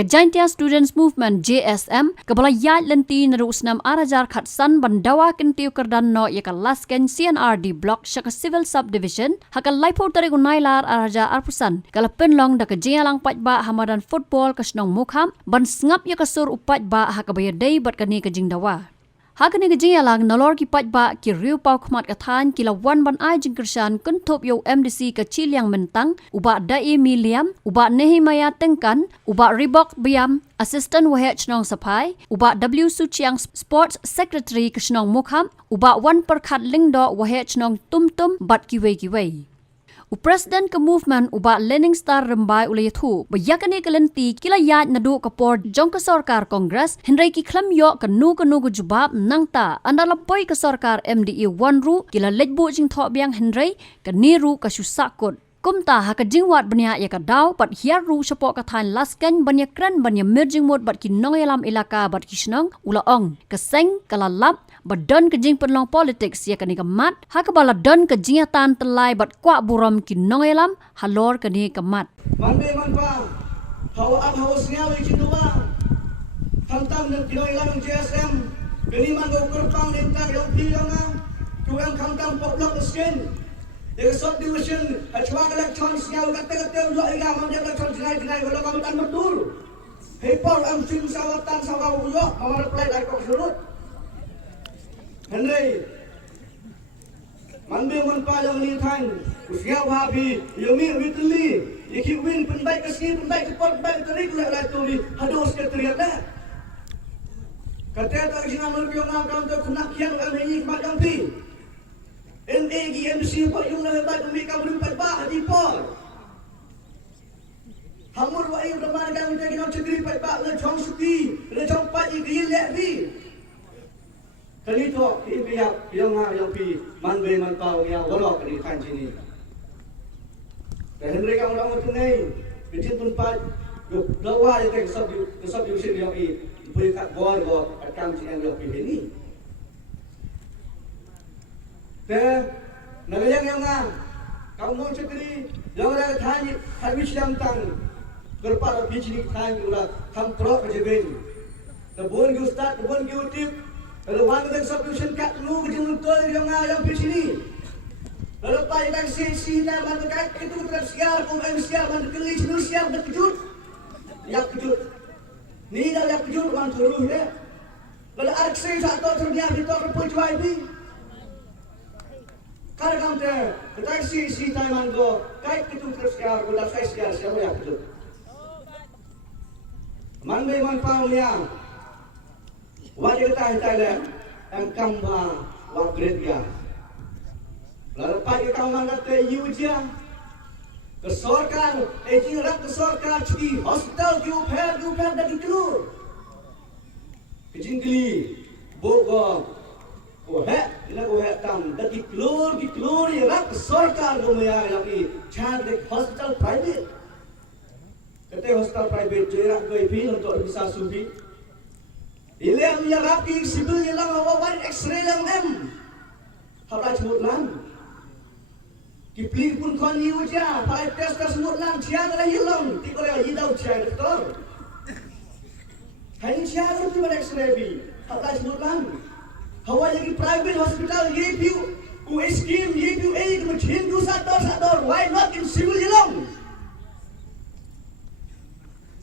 Kejaintia Students Movement JSM kebalayat lenti nerusnam arajar khatsan bandawa kentiu kerdan no yaka lasken CNRD block shaka civil subdivision hakal laipo tari gunailar araja arpusan kala penlong da kejayalang patba hamadan football kasnong mukham ban sngap yaka sur upat ba hakabaya day bat kani kejing dawa. Hakani kejayalang nalor ki patba ki riu pau khmat kathan kila wan ban ai jingkersan kuntop yo MDC kecil yang mentang uba dai miliam uba nehimaya tengkan uba ribok biam assistant wahek chnong sapai uba W Suchiang sports secretary kasnong mukham uba wan perkhat lingdo wahek chnong tumtum bat kiwei President ke movement uba Lening Star Rembai ulayathu bayakani kelenti kila yat nadu kapor jong ke sarkar kongres Henry ki klam yo kanu jubab nangta andala poi ke sarkar MDE 1 ru kila lejbu jing thok biang Henry kaniru kasusakut kumta haka jingwat banya ya kadau pat hiar ru sapok kathan lasken banya kran banya merjing mod bat ki nongelam ilaka bat kisnong ulaong keseng kalalap badan kejing penlong politics ya kani kemat haka bala don kejiatan telai bat kwa buram ki nongelam halor kani kemat mande manpa hawa hawasnya wi cinduwa tantang dan kinoilang JSM gani mango kurpang dentang yang pilanga tuang kantang poblok skin the subdivision achwang electronics ngaw kata yo iga mam electronics ngai kalau kamu tan betul hepor am sim sawatan sawaw yo mamar play like kok surut Henry mande manpa yang ni than usya wabi yomi witli iki win penbaik keski penbaik kepor penbaik terik la tuli hados ke teriada kata tak sina merbiong ngam tu kunak kian kan ini madam pi NAGMC po yung nalabat umika meripat ba di por hamur wa ayu daman kami tak kena cedri pat ba le chong suki le chong pat igil le bi kali to biap yang yang pi man be man pau ya golok di kan sini dan mereka orang tunai bijin pun pat dawa ya tek sab diusin yang i boleh kat bor go akan sini yang pi ini nagayang yang nga kau mau cekri yang ada thani habis yang tang gerpar bijini thani ulah kam pro kejebin tebun gi ustad tebun gi utip kalau wan dengan substitution kat lu kejeng tol yang nga yang bijini lalu pai dak si dah man dekat itu terus siar pun siar man keli sinu siar dak kejut yak kejut ni dah yak kejut man suruh dia lalu aksi satu ternyata di tok pun cuai bi Karena kamu kita si taiman go, kait itu terus siar, udah saya siar siapa ya itu. Mande man paunya, wajib kita Thailand, yang kamba wabret ya. Lalu pagi kamu mengatakan Yuja, kesorkan, ejirap kesorkan cuci hospital diuper dari telur, kejingkli, bogor. Ina tam dati klor rak sarkar gomya lagi chad hospital private kate hospital private jera koi pi untuk bisa subi ile am ya rak ki sibil yelang awan x-ray lang em habra smut lan ki pli pun kon yu ja pai test ka smut lan chia la yelang ti ko ya yidau chia doktor hai chia ru ti x-ray bi habra smut lan Hawa lagi private hospital ye piu u scheme ye piu aid machin du sador why not in civil long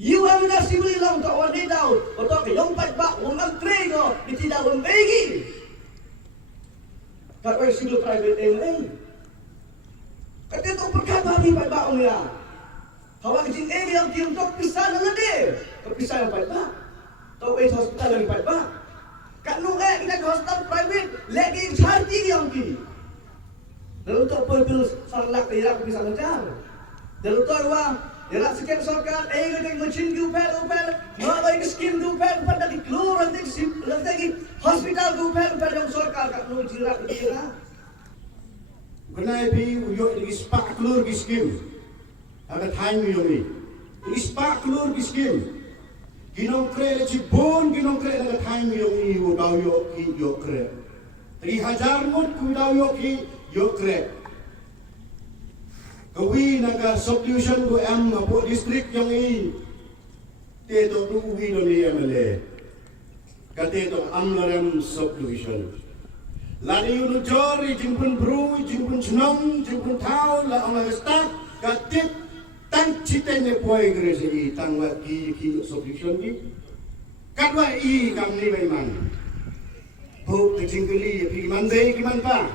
you have in civil long to one day down to ke yong pat ba wong ang tre go itida wong begi ka civil private ai kate to perkara ni pat ba ong ya hawa jing yang tiung tok pisah na de ke pisah pat ba to hospital lagi pat ba kat nu kita hospital private lagi charti yang ki lalu tak perlu salak irak bisa mencar lalu tak ruang irak sikit sarkar kita machin ki upar ma bagi skim ki upar pada di keluar nanti hospital ki upar yang sarkar kat nu jirak dia kenai bi uyo di spak keluar ki skim ada time yo ni di spak keluar ki skim ginong kre le cibon ginong kre le time yo ni udau yo ki yo kre 3,000 mut ku udau yo ki yo kre kawi naga subdivision ku am po district yang i Teto tu uwi do ni amale. Kateto Amlarem subdivision. Lani yunu jori jimpun bru, jimpun chnong, jimpun thau la amasta katit tan chitene poi gresi tangwa ki subdivision ki. Katwa I kam ni bai man. Ho ke jingli ki man dei ki man pa.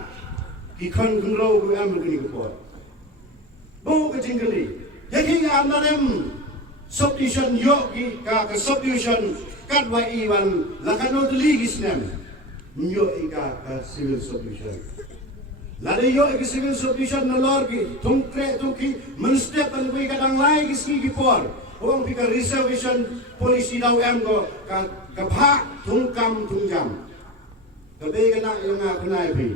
Ki khon khro ku am ni ko po. Bo ke jingli. Yaki Amlarem subdivision yo ki ka subdivision Katwa iwan lakano deligis nem yo ika civil subdivision lade yo ika civil subdivision nolor ki tungkre tuki menstep an kui kadang lai ki ski por orang pika reservation polisi daw em go ka bha tungkam tungjam kabe kana yung kunai pi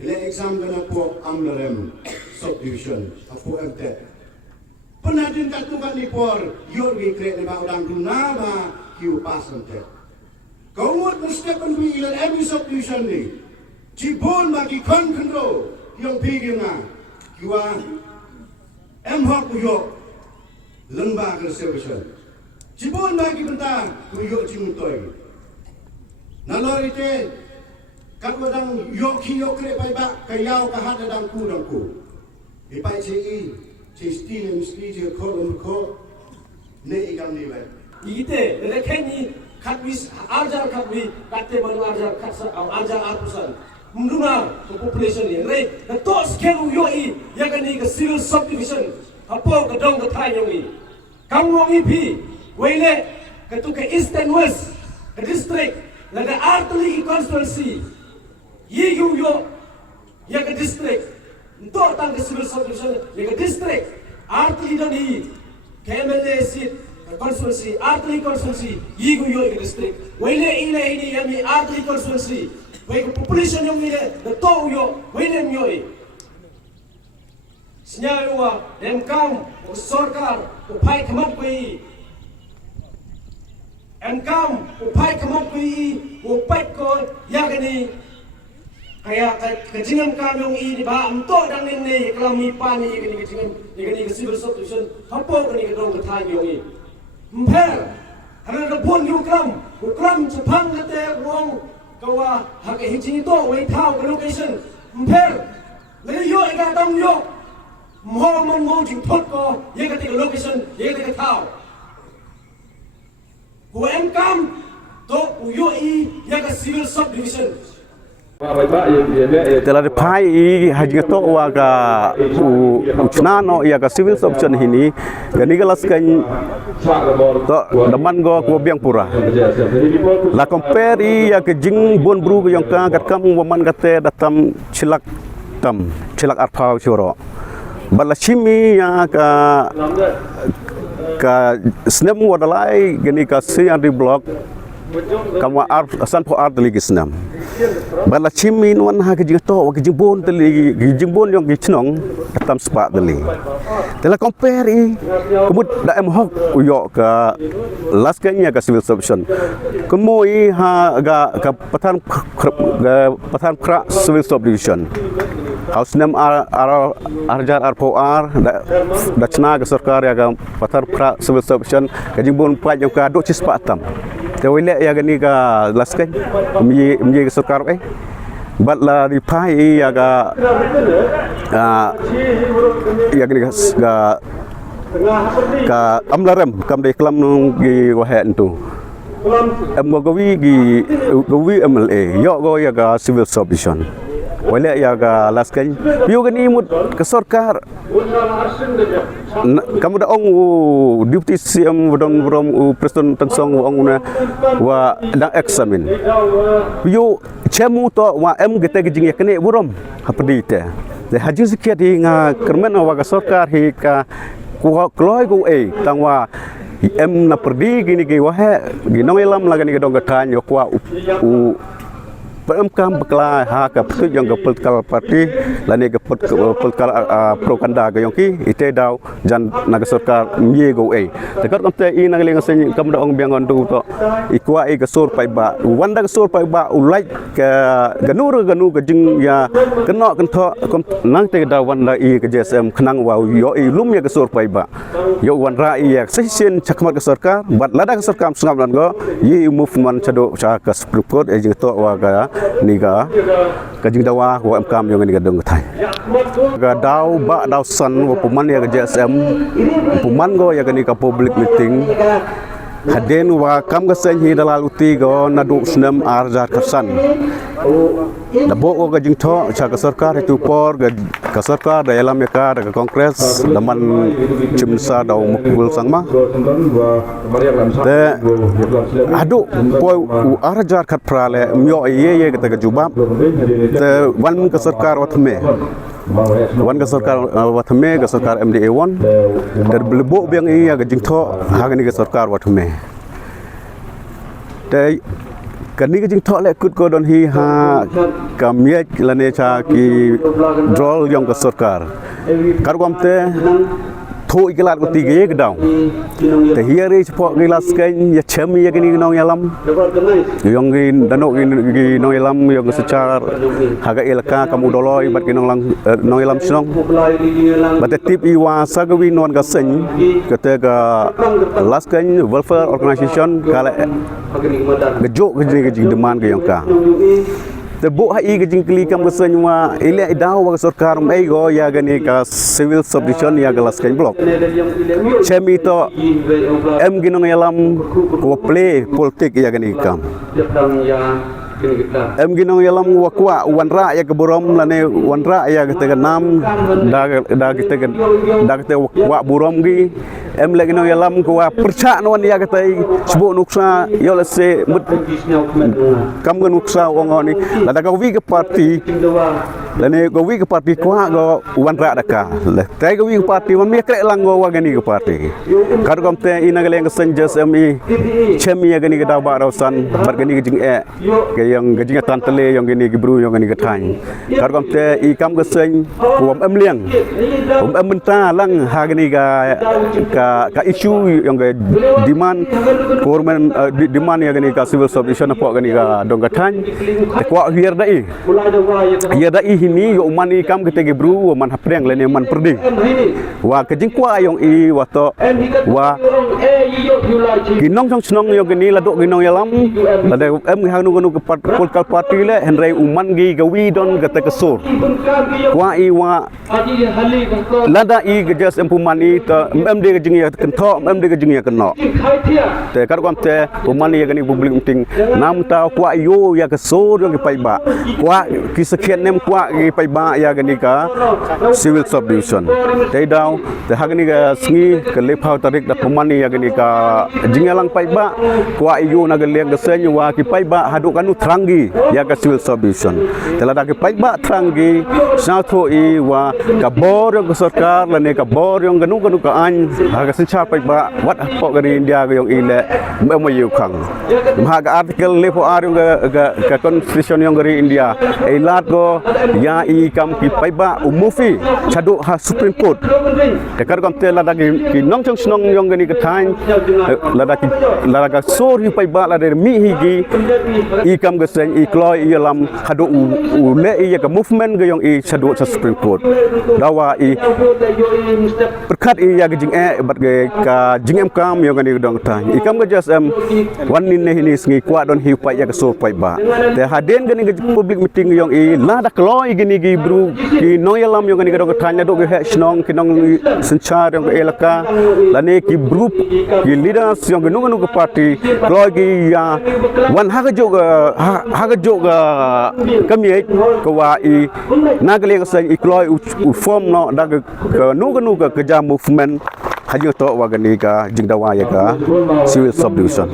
ile exam kana po Amlarem subdivision apo emte penadin katukan ni por yo ki kre ba udang tunaba kiu pasan te. Kau mesti penui ilan every subdivision ni. Cibon bagi kontrol yang pergi na. Kiwa hak kuyo lembaga reservation. Cibon bagi bentar kuyo cimutoi. Nalor ite kadang yo kiyo kre pai ba kayau kahat dang ku. Ipai ci stin mesti je ko ne igam ni ba. Ite rekeni katwis arjar katwi katte baru arjar katsa arjar apusan mendunga population ni re the to scale yoi yakani ke civil subdivision apo ke dong ke thai yoi kamrong ip wele ke tu ke east and west ke district la ke artli constituency yigu yo ya ke district to tang ke civil subdivision ya ke district artli dani ke MLA seat constituency, artillery constituency, yigu yo in district. Wele ini yami artillery constituency. Wele population yung ile, the to yo, wele yo. Senyayo wa MKAM o sarkar o pai kamat ko MKAM o pai kamat ko pai ko yagani kaya kajingan kami yung ba amto dang ni kalami pani gani kajingan civil subdivision hapo gani kadong katay yung Mper, karena pun ukram Jepang kata wong kawa hak hijing itu way tau ke location. Mper, lalu yo ika tong yo, mau jing tot ko, ye kata ke location, ye kata tau. Ku MKAM, to yo ye ke civil subdivision. Telah dipai haji to waga uchnano ya ka civil subdivision hini gani galaskan to daman go ko biang pura la compare ya ke jing bon bru yang ka gat kam waman gate datam cilak arpau choro bala chimi ya ka snap wadalai gani ka CND block kamu asan po art lagi senam. Bala cimin wan ha ke jingto ke jimbon teli jimbon yang gichnong datam spa teli. Tela compare kemud da hok uyo ka laskanya ka civil subdivision. Kemui ha ga patan kra civil subdivision. House name arjar arpoar da chna ke sarkar ya ga patan kra civil subdivision ke jimbon pa yang ka do cispa tam. Tewile ya gani ka laskan mye sokar bat la dipai ya ga ya gani ka Amlarem kam de klam gi wahen tu gowi MLA yo go ya ga civil subdivision wala ya ga laskan yo gani mut ke sarkar kamu da ong deputy CM wadon from presiden tansong ong na wa dang examine yo chemu to wa em gete gijing yakne burom hapdi te de haji sikia di nga kermen wa ga sarkar hi ka ku kloi ku tang wa em na perdi gini gi wa he ginong elam la gani dong gatan yo kwa Peremkam bekla ha ka ptu yang ke political party lani ke political propaganda ke yongki ite daw jan naga sarkar mie go tekat kamte I nang leng sen kam da ong biangon tu to ikwa ke sur pai ba wanda ke sur pai ba ulai ke ganu ke jing ya keno kan tho nang te da wanda ke JSM khnang wa yo lum ya ke sur pai ba yo wan ra ya sesien chakmat ke sarkar bat lada ke sarkar sangam dan go yi movement chado cha ke Supreme Court jing to wa ga niga kajing dawa wa amkam yang niga dong thai ga daw ba daw san wa puman ya JSM puman go ya ni ka public meeting haden wa kam ga sen hi dalal uti go nadu snam arjar khasan dabo go kajing tho cha ka sarkar itu por ga ka sarkar da yalam ya ka da kongres daman chimsa daw mukul sangma te adu po arjar khat prale myo ye ka jubab te wan ka sarkar wathme wan ka sarkar wathme ka sarkar MDA1 dar blebo biang ya ga jingtho hagani ka sarkar wathme te kani ka jingtho le kut ko don hi ha kamye lane cha ki drol yong ka sarkar karwamte thu ikilat ko tige ke daw te hiari chpo gilas ken ya chemi ya gini nong yalam yong gi danok gi nong yalam yong secar haga ilka kamu doloi bat gi nong yalam snong bat tip iwa sagawi non ga sen kete ga las ken welfare organization kala gejok gi demand ge yong ka te bu hai ke jingkli kam kesenywa ile daw wa sarkar mai go ya gani ka civil subdivision ya galas kan blok chemi to em ginong yalam ko play politik ya gani kam em ginong yalam wa kwa wanra ya keburom lane wanra ya kete nam da kete wa burom gi em lagi ginong yalam ko wa percha non ya kete sbu nuksa yo lese kam gan nuksa wongoni la da wi ke parti lane go wi ke parti kwa go wanra daka le tai go wi ke parti wa me krek lang go wa gani ke parti kar kom te ina galeng sen JSMI chemi ya gani ke da ba rosan bar gani ke jing ke yang gajing tan tele yang gini gibru yang gini gathang kar kom te I kam ke sen ko em liang em menta lang ha gani ka issue yang ga demand government demand ya gani ka civil subdivision apa gani ka dong gathang te ko hier dai hini yo man I kam ke te gibru man hapreng lene man perdi wa kajing kwa yang I wa to wa ginong chong snong yo gani ladok ginong yalam lade em hanu ganu ke political party le henry uman gi gawi don gata kesur wa I wa lada I gejas empumani to em de gejing ya kentho em de gejing ya keno te kar kam te pumani ya gani public meeting nam ta kwa yo ya kesur yo pai ba kwa ki sekian nem kwa gi pai ba ya gani ka civil subdivision te daw te hagani ga sngi ke lepau tarik da pumani ya gani ka jingalang pai ba kwa yo na galeng ga senyu wa ki pai ba hadu kanu trangi ya ka civil subdivision telada ki pai ba trangi satho I wa ka bor yang sarkar lane ka bor yang ganu ka an ha ka sencha pai ba wat po gari India ga yang ile mo yu khang ha ka article lepo ar yang ka constitution yang gari India lat go ya I kam ki pai ba umufi chadu ha Supreme Court tekar kam te lada ki nong chong snong yang gani ka thain lada ka sor hi pai ba lada mi hi gi I kam ga sen I kloi I lam hadu u le I ka movement ga yang I chadu sa Supreme Court dawa I perkat I ya ga jing bat ga ka jing em kam yang gani dong thain I kam ga JSM wan nin ne ni sngi kwa don hi pai ya ka sor pai ba te haden gani ga public meeting yang I lada kloi gini gi bru ki no ya lam yang gani ga dong thain la do ga he snong ki nong senchar yang elaka lane ki group ki leaders yang ganu ke parti kloi gi ya wan ha ga joga kami ko wa I nagle sa I kloi u form no da ke nu ke kerja movement hanya to wa gani ka jingdawa ya ka civil subdivision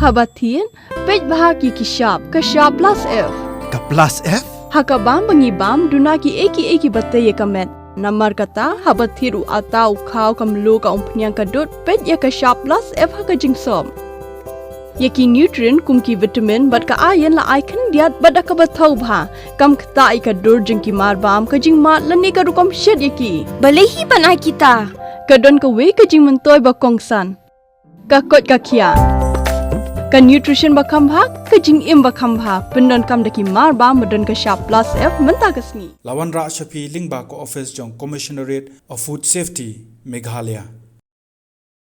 Habatin pej bahagi kishap kashap plus F Ka plus F? hakabam bangibam duna ki eki batte ye kamet namar kata habathiru atau khau kamlu ka umpnyang kadut pej ya kashap plus F hakajing som Yaki nutrient kum ki vitamin bat ka iron la ai khan diat bat ka bathau bha kam khta I ka dur jing ki mar bam ka jing ma lani ka rukom shed yaki Balehi panai kita. ka don ka we ka jing mentoi ba kongsan ka kot ka kia ka nutrition ba kham bha ka jing im ba kham bha pendon kam daki mar bam don ka sharp plus f menta ka sni Lawan Ra Shafi Lingba ko office jong Commissionerate of Food Safety Meghalaya